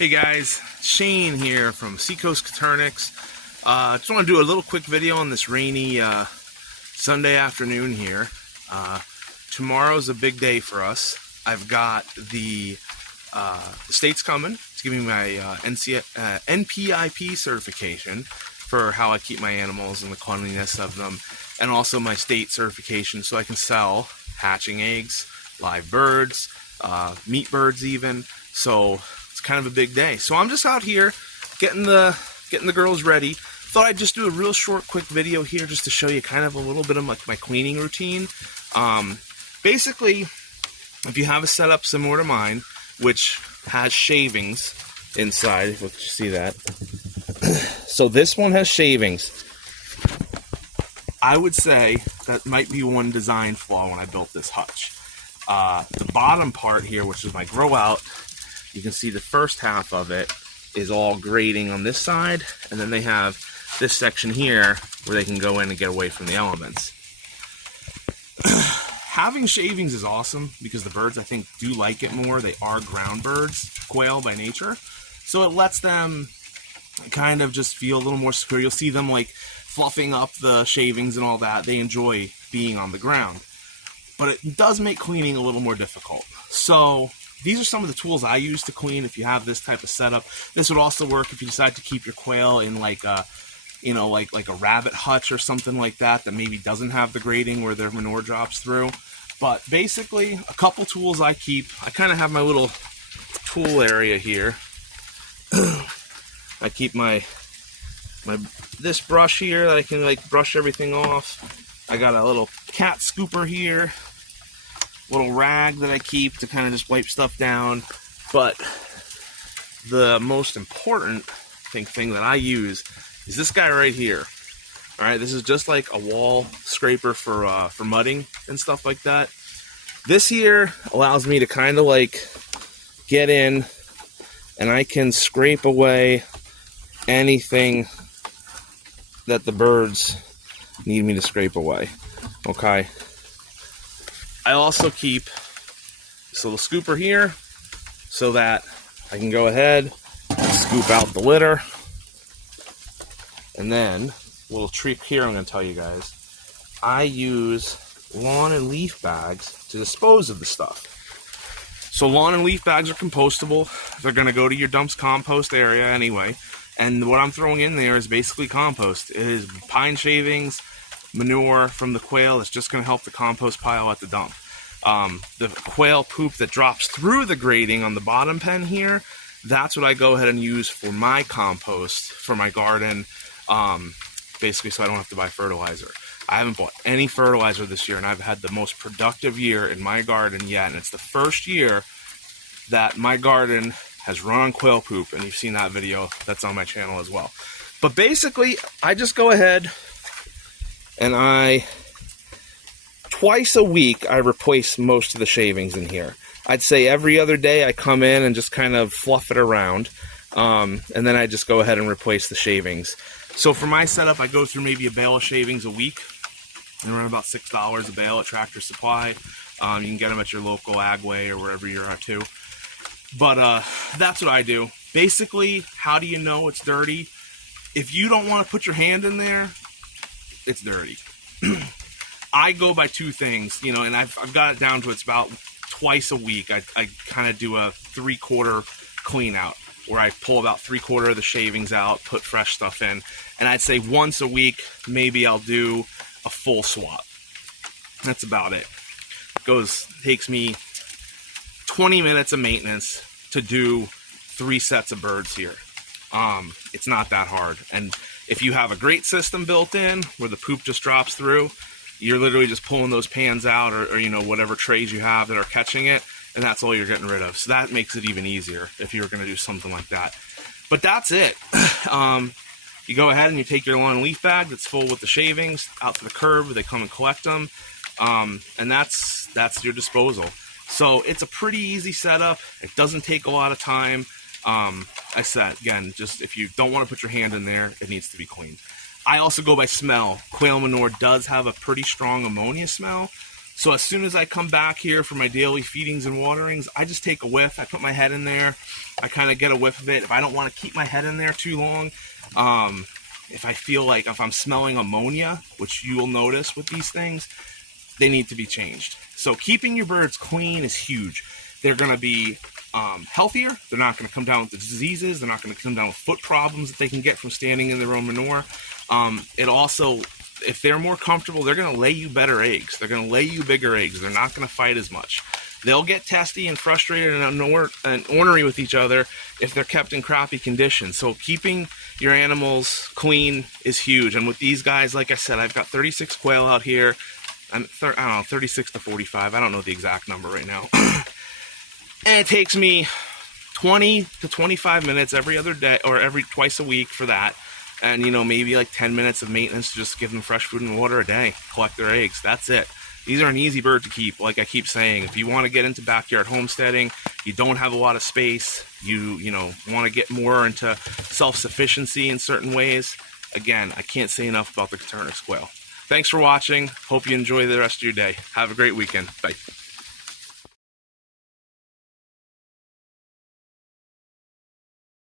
Hey guys, Shane here from Seacoast Coturnix. Just want to do a little quick video on this rainy Sunday afternoon here. Tomorrow's a big day for us. I've got the state's coming to give me my NPIP certification for how I keep my animals and the cleanliness of them, and also my state certification so I can sell hatching eggs, live birds, meat birds even. So it's kind of a big day. So I'm just out here getting the girls ready. Thought I'd just do a real short, quick video here just to show you kind of a little bit of my cleaning routine. Basically, if you have a setup similar to mine, which has shavings inside, if you see that. So this one has shavings. I would say that might be one design flaw when I built this hutch. The bottom part here, which is my grow out, you can see the first half of it is all grading on this side, and then they have this section here where they can go in and get away from the elements. Having shavings is awesome because the birds, I think, do like it more. They are ground birds, quail by nature, so it lets them kind of just feel a little more secure. You'll see them like fluffing up the shavings and all that. They enjoy being on the ground, but it does make cleaning a little more difficult. So these are some of the tools I use to clean if you have this type of setup. This would also work if you decide to keep your quail in like a, you know, like a rabbit hutch or something like that that maybe doesn't have the grading where their manure drops through. But basically, a couple tools I keep. I kind of have my little tool area here. I keep my this brush here that I can like brush everything off. I got a little cat scooper here. Little rag that I keep to kind of just wipe stuff down. But the most important thing that I use is this guy right here. All right, this is just like a wall scraper for mudding and stuff like that. This here allows me to kind of like get in and I can scrape away anything that the birds need me to scrape away. Okay. I also keep this little scooper here so that I can go ahead and scoop out the litter. And then, a little trick here I'm going to tell you guys. I use lawn and leaf bags to dispose of the stuff. So lawn and leaf bags are compostable. They're going to go to your dump's compost area anyway. And what I'm throwing in there is basically compost. It is pine shavings, manure from the quail. It's just going to help the compost pile at the dump. The quail poop that drops through the grading on the bottom pen here, that's what I go ahead and use for my compost for my garden, basically so I don't have to buy fertilizer. I haven't bought any fertilizer this year, and I've had the most productive year in my garden yet, and it's the first year that my garden has run on quail poop, and you've seen that video. That's on my channel as well. But basically, I just go ahead and twice a week, I replace most of the shavings in here. I'd say every other day I come in and just kind of fluff it around, and then I just go ahead and replace the shavings. So for my setup, I go through maybe a bale of shavings a week. They run about $6 a bale at Tractor Supply. You can get them at your local Agway or wherever you're at too. But that's what I do. Basically, how do you know it's dirty? If you don't want to put your hand in there, it's dirty. I go by two things, you know, and I've got it down to it's about twice a week. I kind of do a 3/4 clean out where I pull about 3/4 of the shavings out, put fresh stuff in, and I'd say once a week maybe I'll do a full swap. That's about it. Takes me 20 minutes of maintenance to do 3 sets of birds here. It's not that hard, and if you have a great system built in where the poop just drops through, you're literally just pulling those pans out or you know, whatever trays you have that are catching it, and that's all you're getting rid of. So that makes it even easier if you were going to do something like that. But that's it. You go ahead and you take your lawn and leaf bag that's full with the shavings out to the curb. They come and collect them, and that's your disposal. So it's a pretty easy setup. It doesn't take a lot of time. I said, again, just if you don't want to put your hand in there, it needs to be clean. I also go by smell. Quail manure does have a pretty strong ammonia smell, So as soon as I come back here for my daily feedings and waterings, I just take a whiff. I put my head in there. I kind of get a whiff of it. If I don't want to keep my head in there too long, if I feel like if I'm smelling ammonia, which you will notice with these things, they need to be changed. So keeping your birds clean is huge. They're going to be healthier. They're not going to come down with diseases. They're not going to come down with foot problems that they can get from standing in their own manure. It also, if they're more comfortable, they're going to lay you better eggs. They're going to lay you bigger eggs. They're not going to fight as much. They'll get testy and frustrated and ornery with each other if they're kept in crappy conditions. So keeping your animals clean is huge. And with these guys, like I said, I've got 36 quail out here. I don't know, 36 to 45. I don't know the exact number right now. And it takes me 20 to 25 minutes every other day, or twice a week for that. And, you know, maybe like 10 minutes of maintenance to just give them fresh food and water a day, collect their eggs. That's it. These are an easy bird to keep, like I keep saying. If you want to get into backyard homesteading, you don't have a lot of space, you know, want to get more into self-sufficiency in certain ways, again, I can't say enough about the Coturnix quail. Thanks for watching. Hope you enjoy the rest of your day. Have a great weekend. Bye.